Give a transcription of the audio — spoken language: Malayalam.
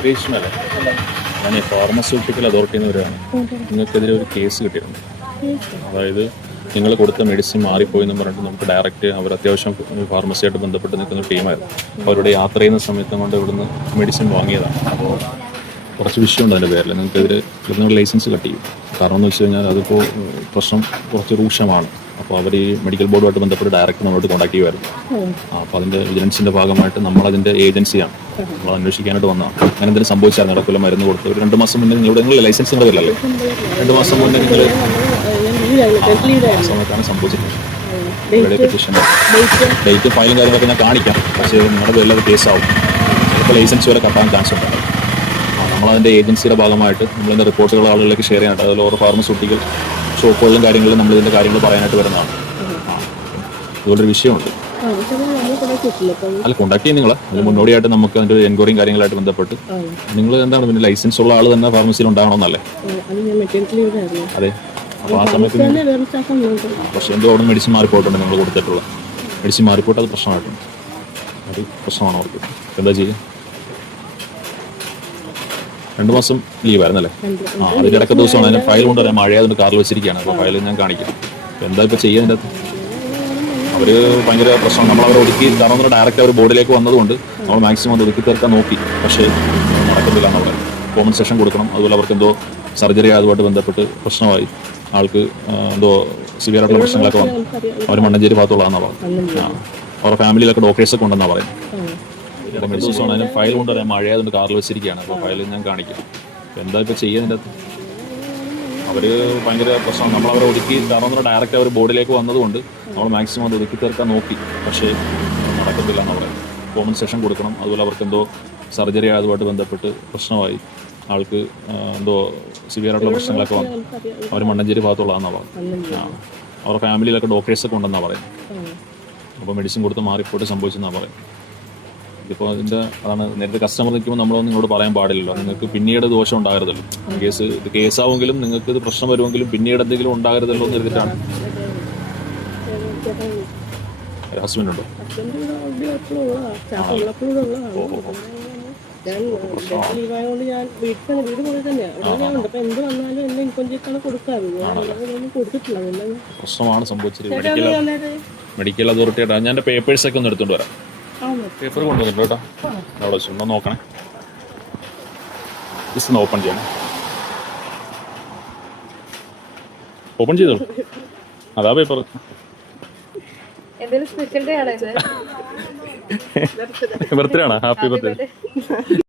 ഗ്രീഷ്മല്ലേ, ഞാൻ ഫാർമസ്യൂട്ടിക്കൽ അതോറിറ്റിയിൽ നിന്ന് വരികയാണ്. നിങ്ങൾക്കെതിരെ ഒരു കേസ് കിട്ടിയിട്ടുണ്ട്. അതായത് നിങ്ങൾ കൊടുത്ത മെഡിസിൻ മാറിപ്പോയി എന്ന് പറഞ്ഞിട്ട് നമുക്ക് ഡയറക്റ്റ് അവർ അത്യാവശ്യം ഫാർമസിയായിട്ട് ബന്ധപ്പെട്ട് നിൽക്കുന്ന ടീമായിരുന്നു. അവരുടെ യാത്ര ചെയ്യുന്ന സമയത്ത് കൊണ്ട് ഇവിടുന്ന് മെഡിസിൻ വാങ്ങിയതാണ്. അപ്പോൾ കുറച്ച് വിഷയമുണ്ട് അതിൻ്റെ പേരിൽ. നിങ്ങൾക്കെതിരെ നിങ്ങൾ ലൈസൻസ് കട്ട് ചെയ്യും. കാരണം എന്ന് വെച്ച് കഴിഞ്ഞാൽ അതിപ്പോൾ പ്രശ്നം കുറച്ച് രൂക്ഷമാണ്. അപ്പോൾ അവർ ഈ മെഡിക്കൽ ബോർഡുമായിട്ട് ബന്ധപ്പെട്ട് ഡയറക്റ്റ് നമ്മളോട് കോൺടാക്ട് ചെയ്യുമായിരുന്നു. അപ്പോൾ അതിൻ്റെ വിജിലൻസിൻ്റെ ഭാഗമായിട്ട് നമ്മളതിൻ്റെ ഏജൻസിയാണ്, നമ്മൾ അന്വേഷിക്കാനായിട്ട് വന്നതാണ്. അങ്ങനെ എന്തെങ്കിലും സംഭവിച്ചായിരുന്നു ഇടയ്ക്കുള്ള മരുന്ന് കൊടുത്ത് ഒരു 2 മാസം മുന്നേ നിങ്ങൾ ലൈസൻസ് നിങ്ങളുടെ പേരിലല്ലേ? 2 മാസം മുന്നേ നിങ്ങൾ സമയത്താണ് സംഭവിച്ചിട്ടുള്ളത്. ഡേറ്റ് ഫയലും കാര്യങ്ങളൊക്കെ ഞാൻ കാണിക്കാം. പക്ഷേ നിങ്ങളുടെ പേരിൽ അത് കേസാവും. ചിലപ്പോൾ ലൈസൻസ് വരെ കട്ടാൻ ചാൻസ് ഉണ്ട്. നമ്മളതിൻ്റെ ഏജൻസിയുടെ ഭാഗമായിട്ട് നമ്മളിതിൻ്റെ റിപ്പോർട്ടുകൾ ആളുകളിലേക്ക് ഷെയർ ചെയ്യാനായിട്ട്, അതിൽ ഓരോ ഫാർമസ്യൂട്ടിക്കൽ ഷോപ്പുകളിലും കാര്യങ്ങളിലും നമ്മളിതിൻ്റെ കാര്യങ്ങൾ പറയാനായിട്ട് വരുന്നതാണ്. ഇതുപോലൊരു വിഷയമുണ്ട്. അല്ല, കോൺടാക്ട് ചെയ്യും നിങ്ങൾ. അതിന് മുന്നോടിയായിട്ട് നമുക്ക് അതിൻ്റെ എൻക്വയറിയും കാര്യങ്ങളായിട്ട് ബന്ധപ്പെട്ട് നിങ്ങൾ എന്താണ് പിന്നെ ലൈസൻസ് ഉള്ള ആൾ തന്നെ ഫാർമസിയിൽ ഉണ്ടാകണമെന്നല്ലേ? അതെ. അപ്പോൾ ആ സമയത്ത് പക്ഷേ എന്തോ അവിടെ മെഡിസിൻ മാറിപ്പോയിട്ടുണ്ട്. നിങ്ങൾ കൊടുത്തിട്ടുള്ള മെഡിസിൻ മാറിപ്പോയിട്ട് അത് പ്രശ്നമായിട്ടുണ്ട്. അത് പ്രശ്നമാണ് അവർക്ക്. എന്താ ചെയ്യുക? 2 മാസം ലീവായിരുന്നല്ലേ? അതിൻ്റെ ഇടയ്ക്ക് ദിവസമാണ്. അതിന് ഫയൽ കൊണ്ടുവരാൻ മഴയായതുകൊണ്ട് കാറിൽ വെച്ചിരിക്കുകയാണ്. അപ്പോൾ ഫയൽ ഞാൻ കാണിക്കാം. എന്താ ഇപ്പോൾ ചെയ്യുക? അതിൻ്റെ അവർ ഭയങ്കര പ്രശ്നം. നമ്മളവരെ ഒതുക്കി കാരണം ഡയറക്റ്റ് അവർ ബോർഡിലേക്ക് വന്നതുകൊണ്ട് നമ്മൾ മാക്സിമം അത് ഒതുക്കി തീർക്കാൻ നോക്കി. പക്ഷേ നടക്കുന്നില്ല എന്നുള്ളത്. കോമ്പൻസേഷൻ കൊടുക്കണം. അതുപോലെ അവർക്ക് എന്തോ സർജറി അതുമായിട്ട് ബന്ധപ്പെട്ട് പ്രശ്നമായി. ആൾക്ക് എന്തോ സിവിയർ ആയിട്ടുള്ള പ്രശ്നങ്ങളൊക്കെ വന്നു. അവർ മണ്ണഞ്ചേരി ഭാഗത്തുള്ളതെന്നാണ് പറയുന്നത്. അവരുടെ ഫാമിലിയിലൊക്കെ ഡോക്ടേഴ്സൊക്കെ ഉണ്ടെന്നാണ് പറയുന്നത്. ദിവസമാണ്. അതിന് ഫയൽ കൊണ്ടുവരാൻ മഴയായതുകൊണ്ട് കാറിൽ വെച്ചിരിക്കുകയാണ്. അപ്പോൾ ഫയൽ ഞാൻ കാണിക്കാം. എന്താ ഇപ്പോൾ ചെയ്യുക? അതിൻ്റെ അവർ ഭയങ്കര പ്രശ്നം. നമ്മളവരെ ഒതുക്കി കാരണം ഡയറക്റ്റ് അവർ ബോർഡിലേക്ക് വന്നതുകൊണ്ട് നമ്മൾ മാക്സിമം അത് ഒതുക്കി തീർക്കാൻ നോക്കി. പക്ഷേ നടക്കുന്നില്ല എന്ന് പറയുന്നത്. കോമ്പൻസേഷൻ കൊടുക്കണം. അതുപോലെ അവർക്ക് എന്തോ സർജറി അതുമായിട്ട് ബന്ധപ്പെട്ട് പ്രശ്നമായി. ആൾക്ക് എന്തോ സിവിയർ ആയിട്ടുള്ള പ്രശ്നങ്ങളൊക്കെ വന്നു. അവർ മണ്ണഞ്ചേരി ഭാഗത്തുള്ളതെന്നാണ് പറയുന്നത്. അവരുടെ ഫാമിലിയിലൊക്കെ ഡോക്ടേഴ്സൊക്കെ ഉണ്ടെന്നാണ് പറയുന്നത്. അപ്പോൾ മെഡിസിൻ കൊടുത്ത് മാറിപ്പോയിട്ട് സംഭവിച്ചെന്നാണ് പറയുന്നത്. ഇതിപ്പോൾ അതിൻ്റെ അതാണ് നേരത്തെ കസ്റ്റമർ നിൽക്കുമ്പോൾ നമ്മളൊന്നും നിങ്ങളോട് പറയാൻ പാടില്ലല്ലോ. നിങ്ങൾക്ക് പിന്നീട് ദോഷം ഉണ്ടാകരുതല്ലോ. ഇത് കേസാവുമെങ്കിലും നിങ്ങൾക്ക് ഇത് പ്രശ്നം വരുമെങ്കിലും പിന്നീട് എന്തെങ്കിലും ഉണ്ടാകരുതല്ലോ എന്ന് കരുതിയിട്ടാണ്. ഹസ്ബൻഡ് ഉണ്ടോ? പ്രശ്നമാണ് സംഭവിച്ചത്. മെഡിക്കൽ അതോറിറ്റിയായിട്ട് ഞാൻ എൻ്റെ പേപ്പേഴ്സൊക്കെ ഒന്ന് എടുത്തുകൊണ്ട് വരാം. പേപ്പർ കൊണ്ടുവന്നിട്ടുണ്ട് കേട്ടോ. അവിടെ വെച്ചൊന്ന് നോക്കണേ. ജസ്റ്റ് ഒന്ന് ഓപ്പൺ ചെയ്യണം. ഓപ്പൺ ചെയ്തോളൂ. അതാ പേപ്പർ. ബർത്ത്ഡേ ആണോ? Happy birthday.